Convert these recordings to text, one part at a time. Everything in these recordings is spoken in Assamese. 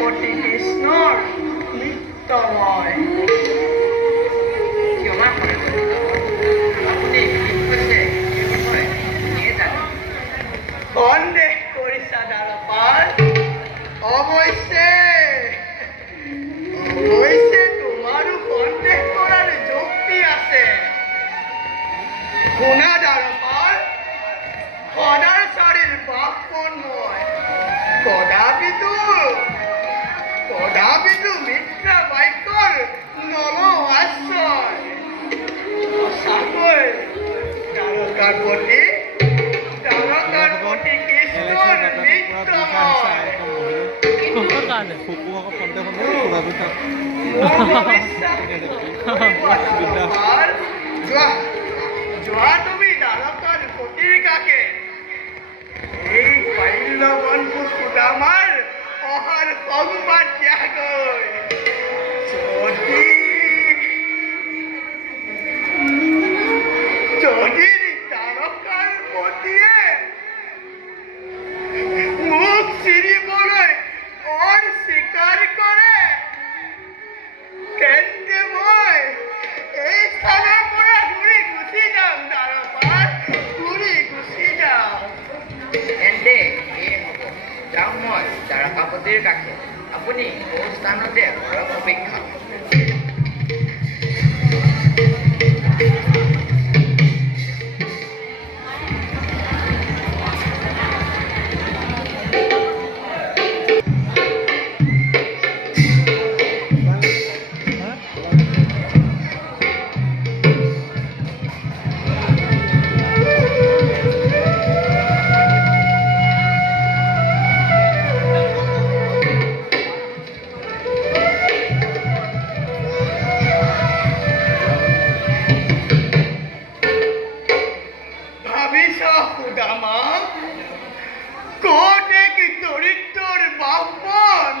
কাপতি কৃষ্ণৰ নিত্যময় ক্ষমা কৰিব আপুনি কি কৈছে এই বিষয়ে শুনিয়ে জানে সন্দেহ কৰিছা দ্বাৰপাল অৱশ্যে তোমাৰো সন্দেহ কৰাৰ যুক্তি আছে শুনা দ্বাৰপাল সদাচাৰীৰ বাপন মই কদাপিতো মিথ্যা বাক্যৰ নলওঁ আশ্ৰয় সঁচাকৈ তাৰকাৰ প্ৰতি কৃষ্ণৰ নিত্যময় যোৱা তুমি দ্বাৰকাৰ পতিৰ কাকে এই বাল্যবন্ধু সুদামাৰ অহাৰ সংবাদ দিয়াকৈ যদি দ্বাৰকাৰ পতিয়ে মোক চিৰিবলৈ অস্বীকাৰ কৰে তেন্তে মই এই স্থানৰ পৰা ঘূৰি গুচি যাম দ্বাৰপাল ঘূৰি গুচি যাম তেন্তে এই হ'ব যাওঁ মই দ্বাৰকাপতিৰ কাষে আপুনি বহু স্থানতে ঘৰক অপেক্ষা সুদামা ক'ত এক দৰিদ্ৰৰ বাপন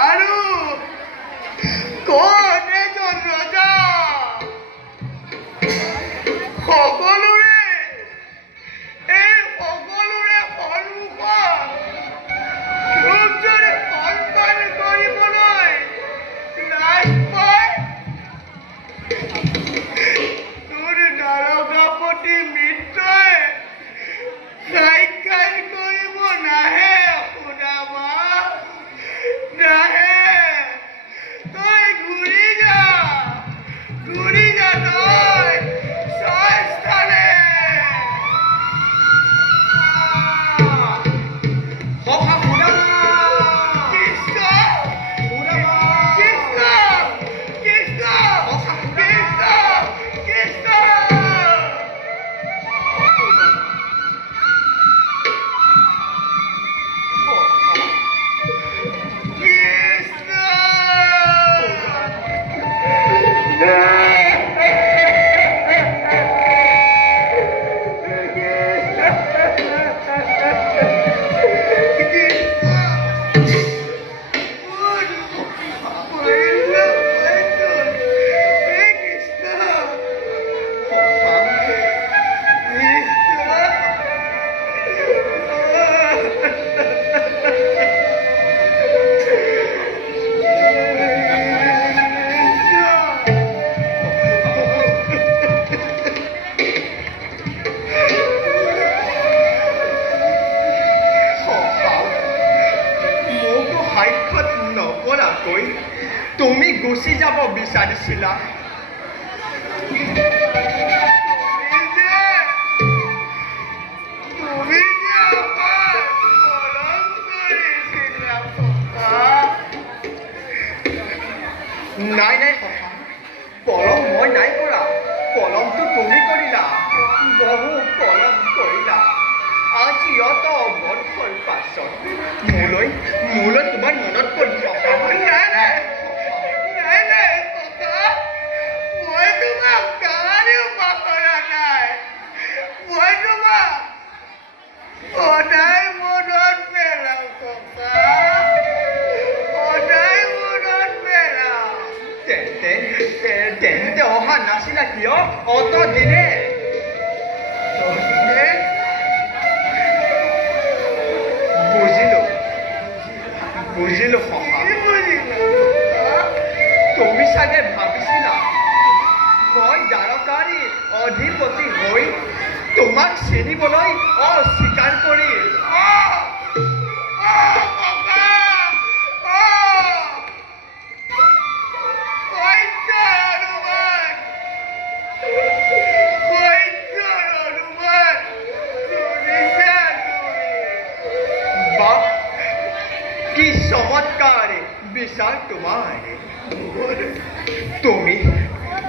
আৰু ক'ত এজন ৰজা সকলোৰে সন্মুখত ৰূপযোৰে সন্মান কৰিবলৈ লাজ পায় তোৰ দ্বাৰকাপতি মিত্ৰই সাক্ষাৎ কৰিব নাহে সুদামা নাহে তই ঘূৰি যা তই স্বস্থানে তুমি গুচি যাব বিচাৰিছিলা নাই পলম মই নাই কৰা পলমটো তুমি কৰিলা বহু পলম কৰিলা আজি অত মন হ'ল পাছত মোলৈ তোমাৰ মনত পৰিব তেন্তে অহা নাছিলা কিয় অত দিনে বুজিলো সখা কি বুজিলা তুমি চাগে ভাবিছিলা মই দ্বাৰকাৰী অধিপতি হৈ তোমাক চিনিবলৈ অস্বীকাৰ কৰিম বাহ কি চমৎকাৰ বিচাৰ তোমাৰ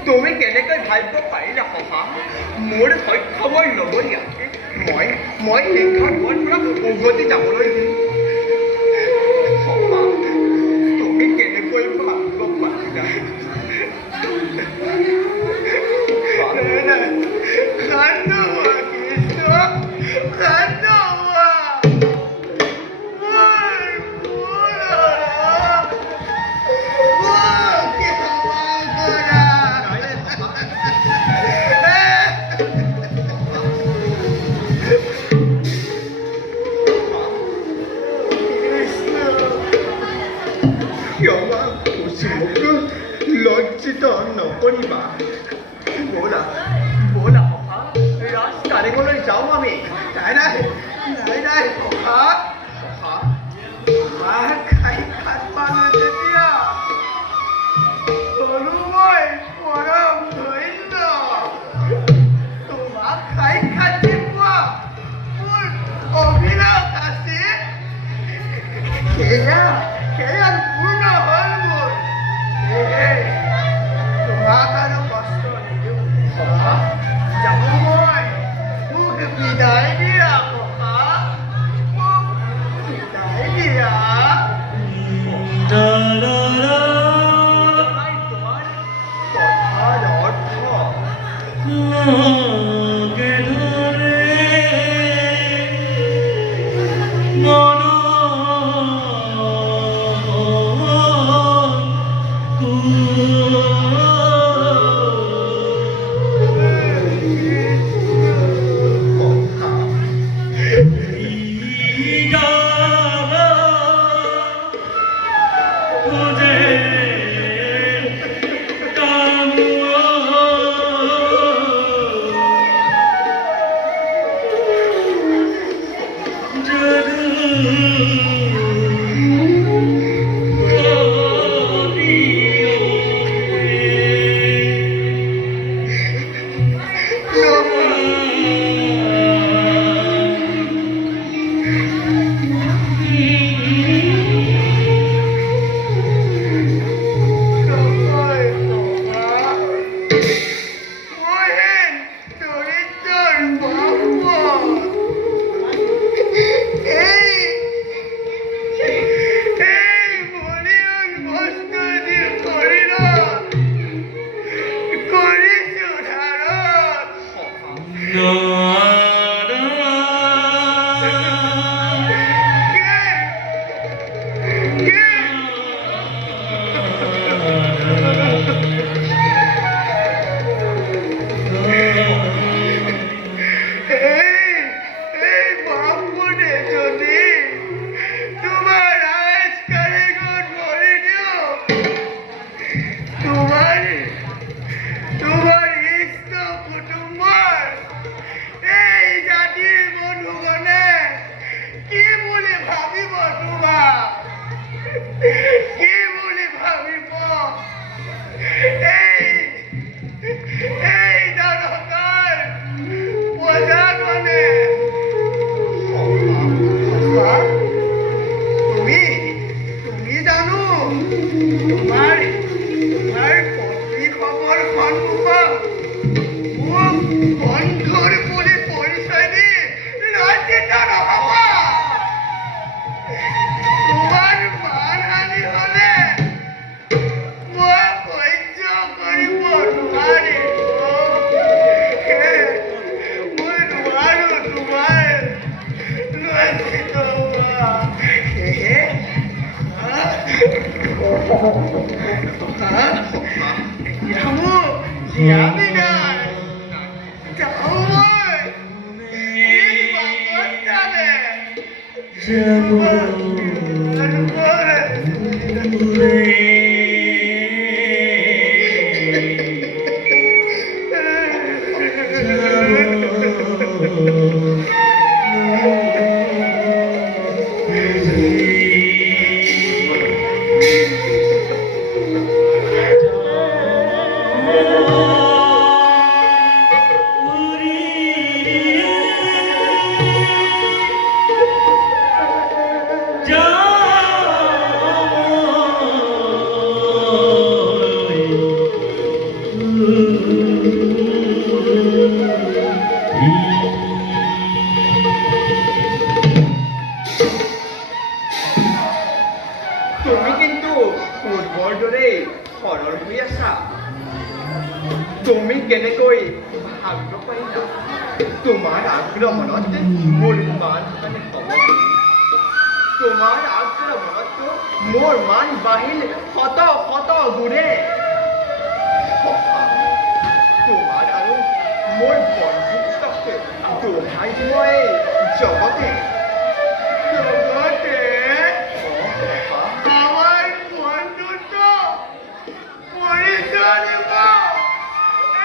তুমি কেনেকৈ ভাবিব পাৰিলা সখা মোৰ সক্ষমৰ লগৰীয়াকে মই হিংসাৰ ঘৰৰ পৰা উভতি যাবলৈ দিম সখা তুমি কেনেকৈ ভাবিব পাৰিলা ক্ষমা মোক লজ্জিত নকৰিবা ব'লা সখা ৰাজকাৰেঙলৈ যাওঁ আমি নাই সখা খাই খাত পালো যেতিয়া হলো মই পৰম ধন্য তোমাক খাই খাতি পোৱা মোৰ অভিলাষ আছিল সেয়া পূৰ্ণ হ'ল মোৰ তোমাক আৰু কষ্ট নিদিওঁ যাব মই মোক বিদায় দিয়া সখা মোক বিদায় দিয়া তোমাৰ কথাৰ অৰ্থ Jump তুমি কিন্তু পূৰ্বৰ দৰে সৰল হৈ আছা তুমি কেনেকৈ ভাবিব পাৰিলা তোমাৰ আগ্ৰহণত মোৰ মান হানি হ'ব তোমাৰ আগ্ৰহণত মোৰ মান বাঢ়িল শত শত গুণে তোমাৰ আৰু মোৰ বন্ধুত্বক দোহাই মই জগতে আমাৰ বন্ধুত্ব পৰিচয় দেব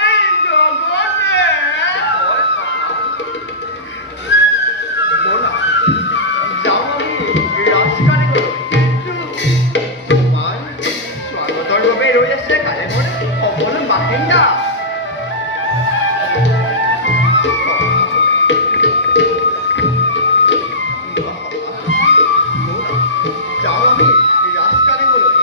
এই জগতে যাও আমি ৰাজকাৰী তোমাৰ স্বাগতৰ বাবে ৰৈ আছে কালে মোৰ সকলো বাসিন্দা যাও আমি ৰাজকাৰীলৈ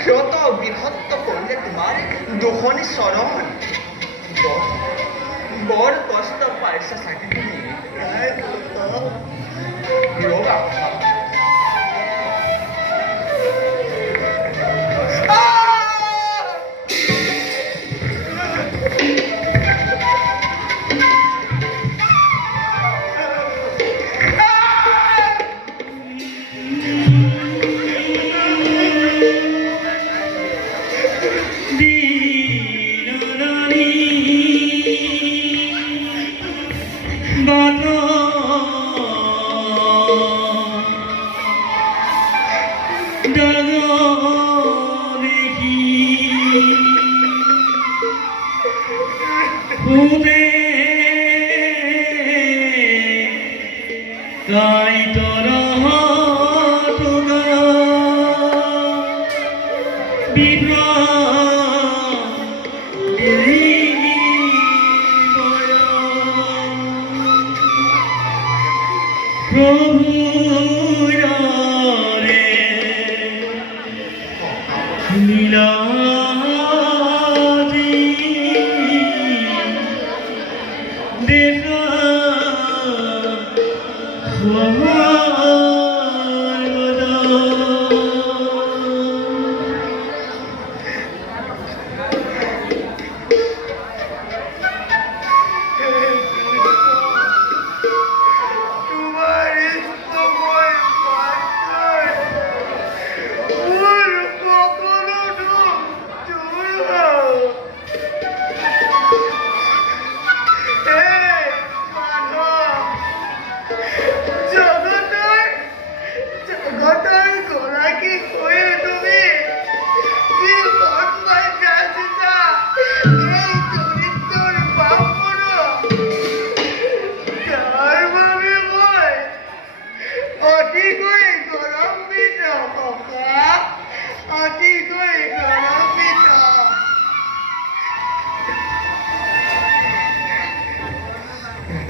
ক্ষত বিভক্ত কৰলে তোমাৰ দুখনি শৰণ বড় কষ্ট পাইছা চাগে তুমি ৰবা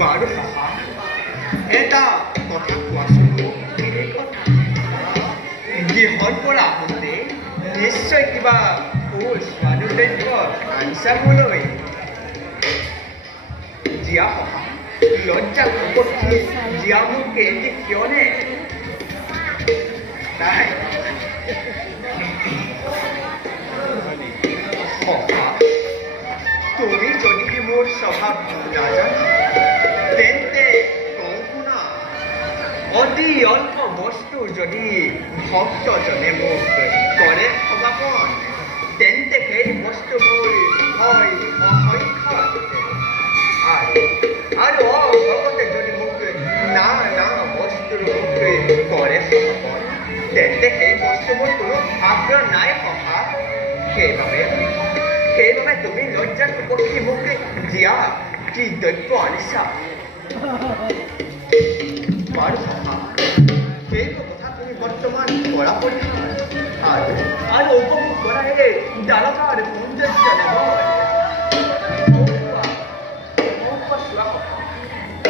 বাৰু এটা কথা কোৱাচোন গৃহৰ পৰা আহোঁতে নিশ্চয় কিবা ছোৱালীদ্ৰব্য আনিছাবলৈ জীয়া লজ্জা কপটি জীয়া মোক এটি কিয়নে নাই তুমি যদি মোৰ স্বভাৱ নাজানা তেন্তে কওঁ শুনা অতি অল্প বস্তু যদি ভক্তজনে মোক কৰে সমাপন তেন্তে সেই বস্তুবোৰ হয় অসংখ্য আৰু ভগতে যদি মোক না বস্তুৰ মোক কৰে সমাপন তেন্তে সেই বস্তুবোৰ কোনো আগ্ৰহ নাই সভা সেইবাবে তুমি লজ্জাৰ পক্ষে মোক জীয়া কি দ্ৰব্য আনিছা বাৰু সভা সেইটো কথা তুমি বৰ্তমান কৰা আৰু উপভোগ কৰা এই দ্বাৰকাৰ সৌন্দৰ্য নহয়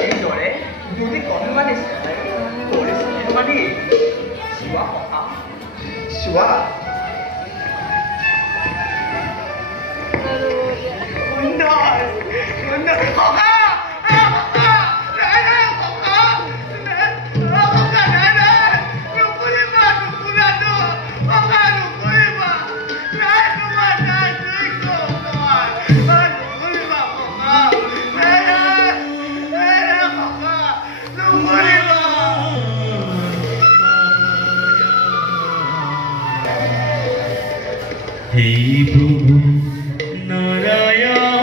এইদৰে যদি কণমানি পৰিস্থিতি চোৱা সভা চোৱা হে প্ৰভু নাৰায়ণ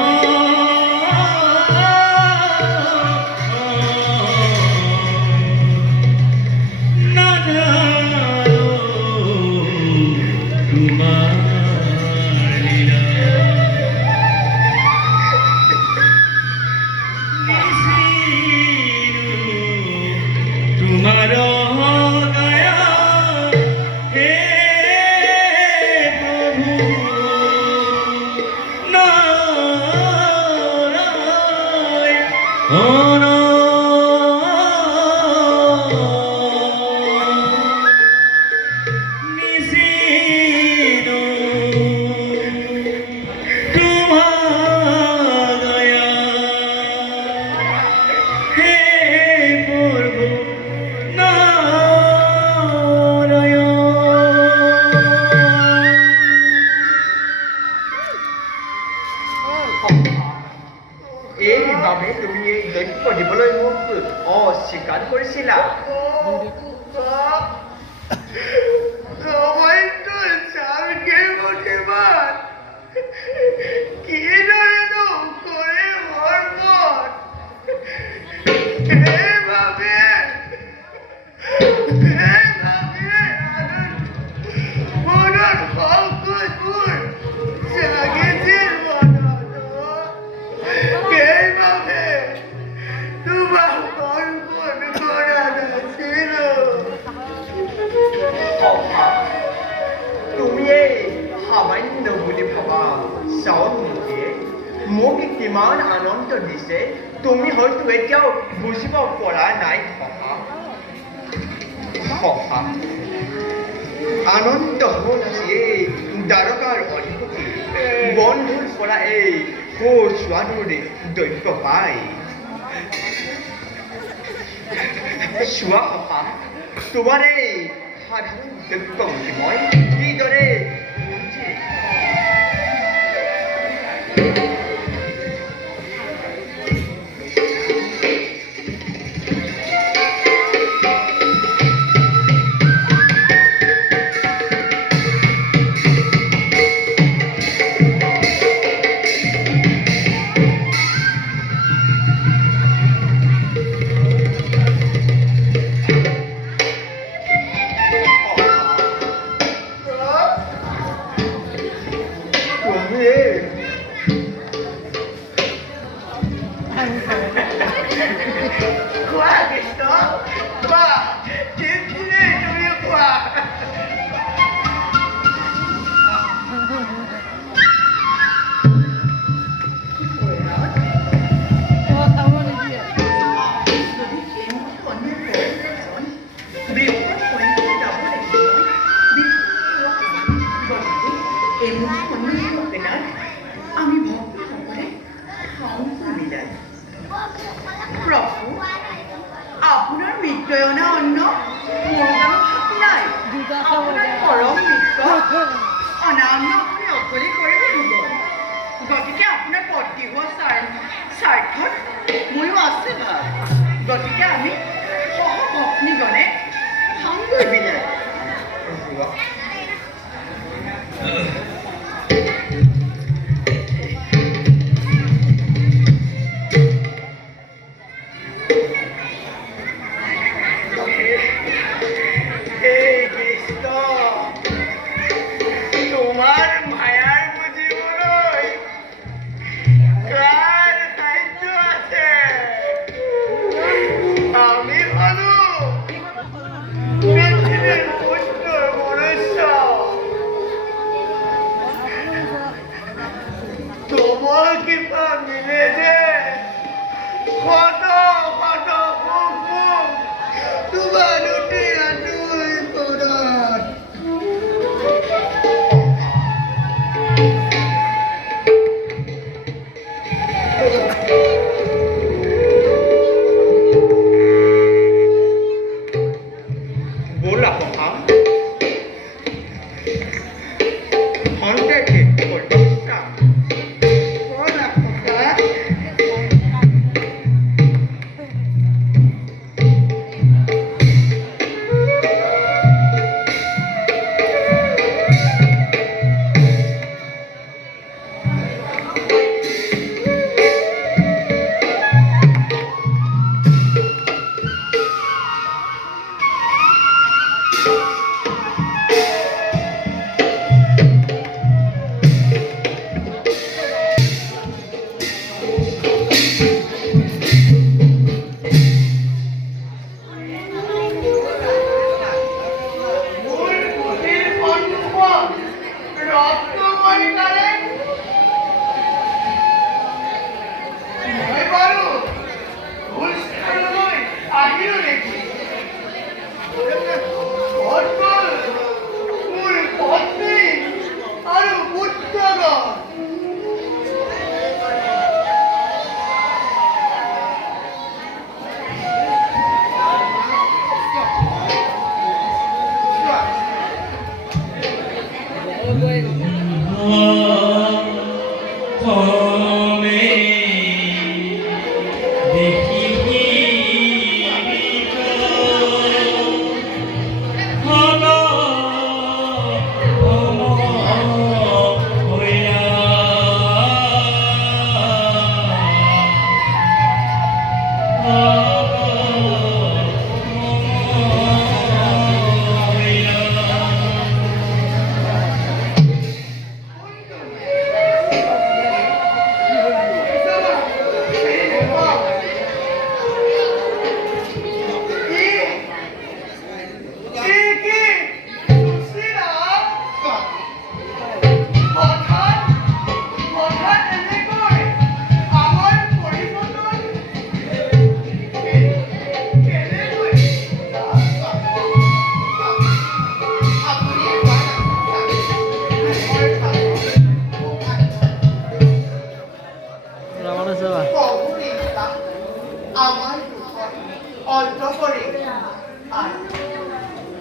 এইভাবে তুমি এই দৈত্য দিবলৈ মোক অস্বীকাৰ কৰিছিলা সময়টো চালকে প্ৰতিবাদ কিদৰেনো কৰে মৰ্মত সেইভাৱে মনত সংকোচবোৰ জাগিছিল মনত সেইভাৱে তোমাক অৰ্পণ কৰা নাছিলো তুমি এই সামান্য বুলি ভাবা চাউল মুঠিয়ে মোক কিমান আনন্দ দিছে তুমি হয়তো এতিয়াও বুজিব পৰা নাই সহা আনন্দ হ'ল এই দ্বাৰকাৰ অধিপতি বন্ধুৰ পৰা এই ছোৱালীৰ দৈত্য পাই চোৱা সহা তোমাৰ এই সাধাৰণ দৈত্য বুলি মই কিদৰে কোৱা কৃষ্ণ কোৱা তুমি কোৱা আমি ভক্তসকলে সংকৰি যায় প্ৰভু আপোনাৰ মিত্ৰয়না অন্ন মোৰ ভাত নাই আপোনাৰ পৰম মিত্ৰ অনান্য আপুনি অকলে কৰিব দিব গতিকে আপোনাৰ পতি হোৱা স্বাৰ্থত ময়ো আছে ভাল গতিকে আমি সহভগ্নীগণে সংগই বিদায় তোমাৰ মায়াৰ বুজিবলৈ কাৰ সাহায্য আছে আমি হলো পৃথিৱীৰ সুন্দৰ মনুষ্য তোমাৰ কৃপা মিলে যে শত শত সুখ তোমাৰ দুটি আঁতুৰি পৰাত ব'লা সহা খন্তেকে প্ৰতিষ্ঠা কোৱা কথা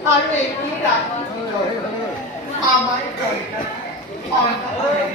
আমি একটু ৰাখি ছিল আমাৰ ঘৰটা অন্ধকাৰ।